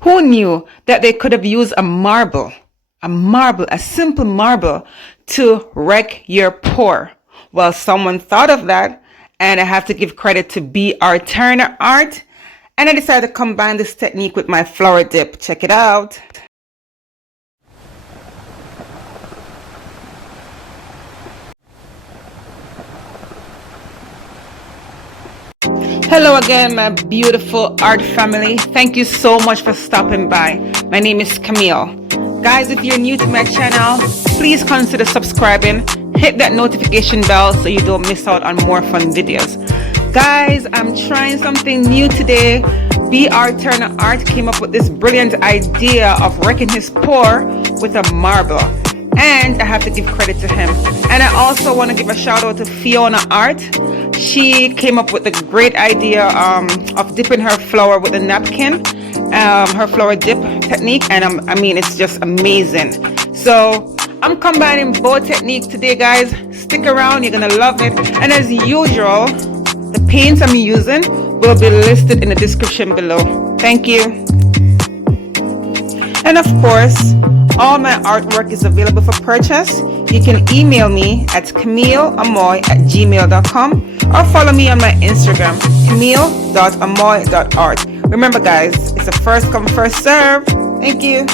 Who knew that they could have used a marble, a simple marble to wreck your pour? Well, someone thought of that, and I have to give credit to b.r.turnerart. And I decided to combine this technique with my flower dip. Check it out. Hello again, my beautiful art family. Thank you so much for stopping by. My name is Camille. Guys, if you're new to my channel, please consider subscribing. Hit that notification bell so you don't miss out on more fun videos. Guys, I'm trying something new today. b.r.turnerart came up with this brilliant idea of wrecking his pour with a marble. And I have to give credit to him. And I also want to give a shout out to Fiona Art. She came up with the great idea of dipping her flower with a napkin, her flower dip technique, and I mean, it's just amazing. So I'm combining both techniques today, guys. Stick around, you're gonna love it. And as usual, the paints I'm using will be listed in the description below. Thank you. And of course, all my artwork is available for purchase. You can email me at camilleamoy@gmail.com or follow me on my Instagram, camille.amoy.art. Remember guys, it's a first come, first serve. Thank you.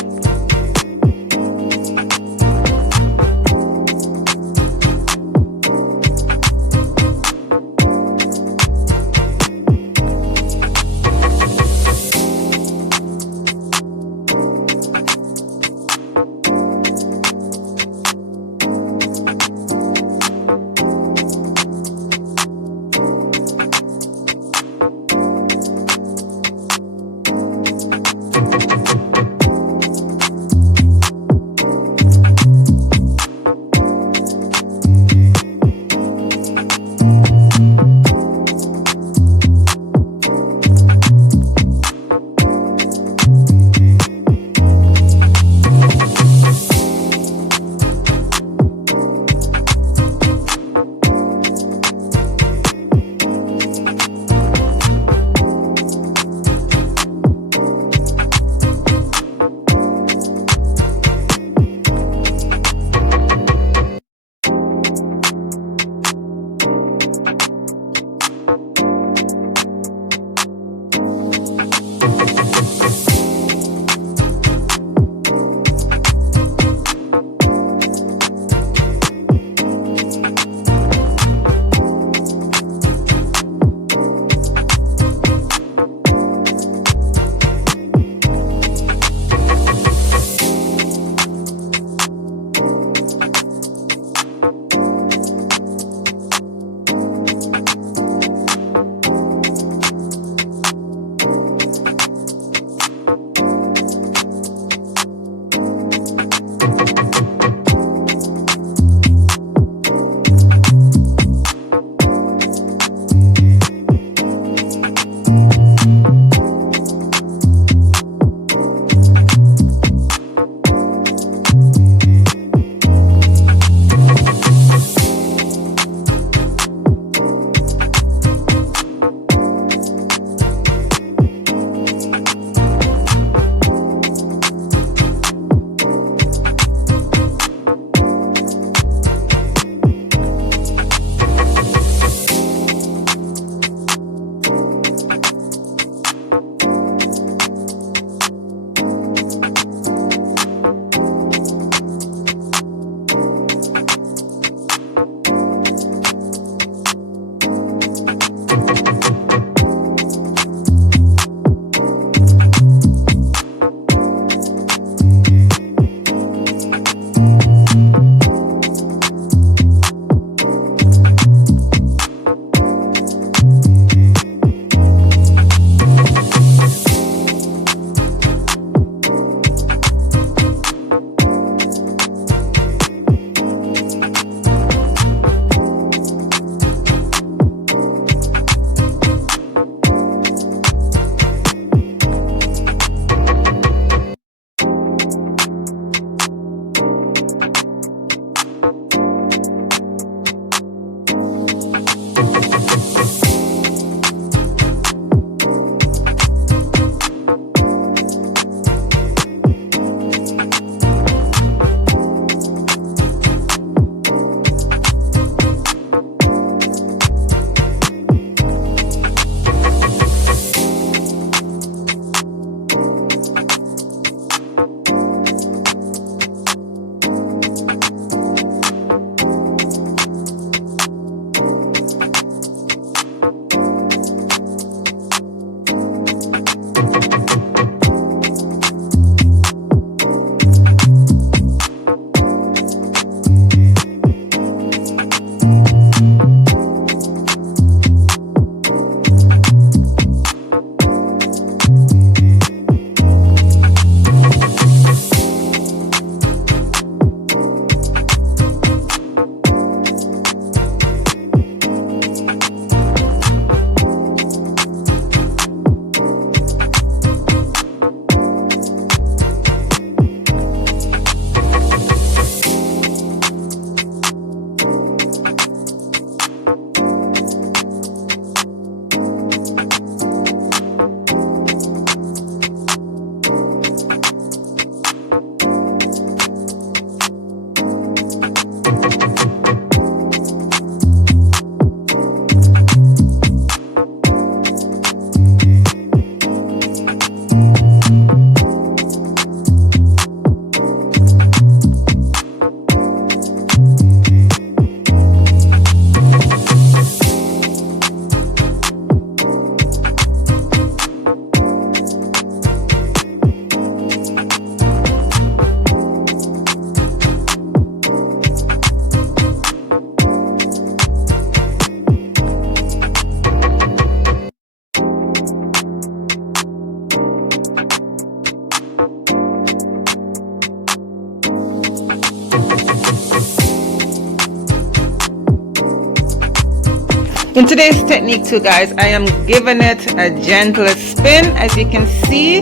In today's technique too, guys, I am giving it a gentle spin. As you can see,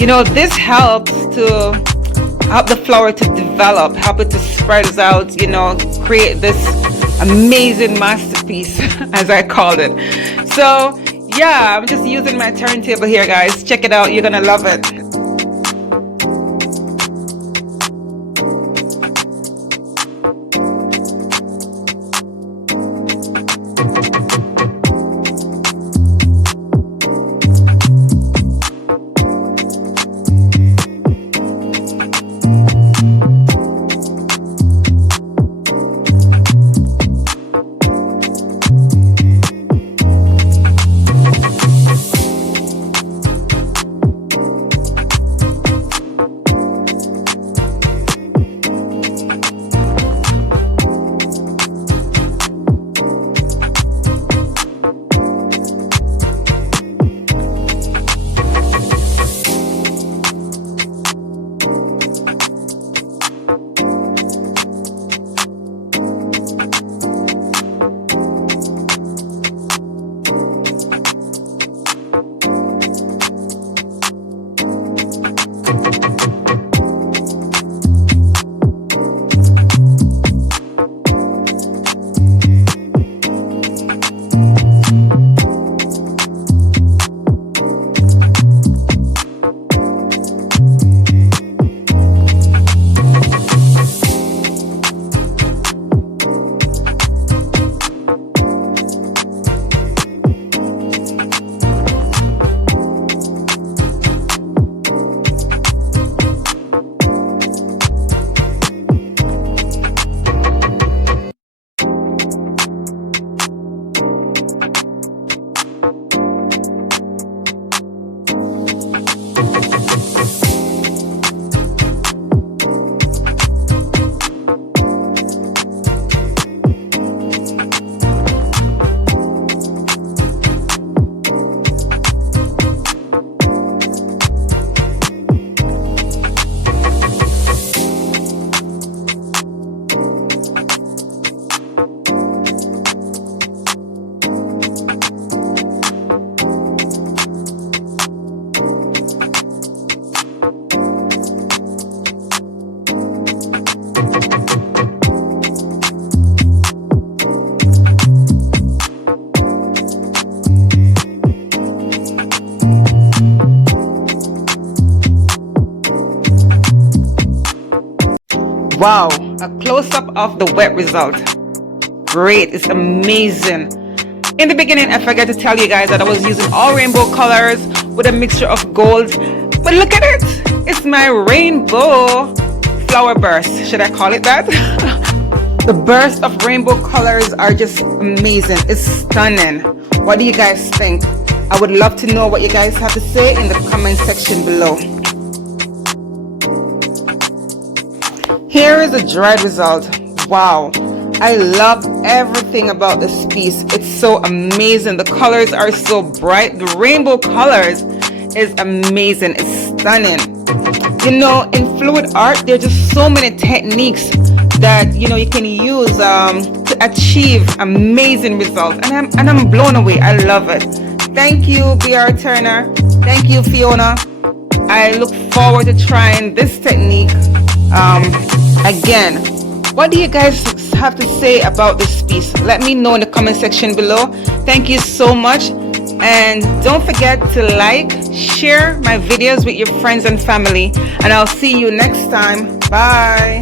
you know, this helps to help the flower to develop, help it to spread out, you know, create this amazing masterpiece, as I called it. So yeah, I'm just using my turntable here, guys. Check it out, you're gonna love it. Wow, a close-up of the wet result. Great, it's amazing. In the beginning, I forgot to tell you guys that I was using all rainbow colors with a mixture of gold. But look at it, it's my rainbow flower burst. Should I call it that? The burst of rainbow colors are just amazing. It's stunning. What do you guys think? I would love to know what you guys have to say in the comment section below. Here is the dried result. Wow, I love everything about this piece. It's so amazing. The colors are so bright. The rainbow colors is amazing. It's stunning. You know, in fluid art, there's just so many techniques that, you know, you can use to achieve amazing results. And I'm blown away. I love it. Thank you, B.R. Turner. Thank you, Fiona. I look forward to trying this technique again. What do you guys have to say about this piece? Let me know in the comment section below. Thank you so much, and don't forget to like, share my videos with your friends and family, and I'll see you next time. Bye.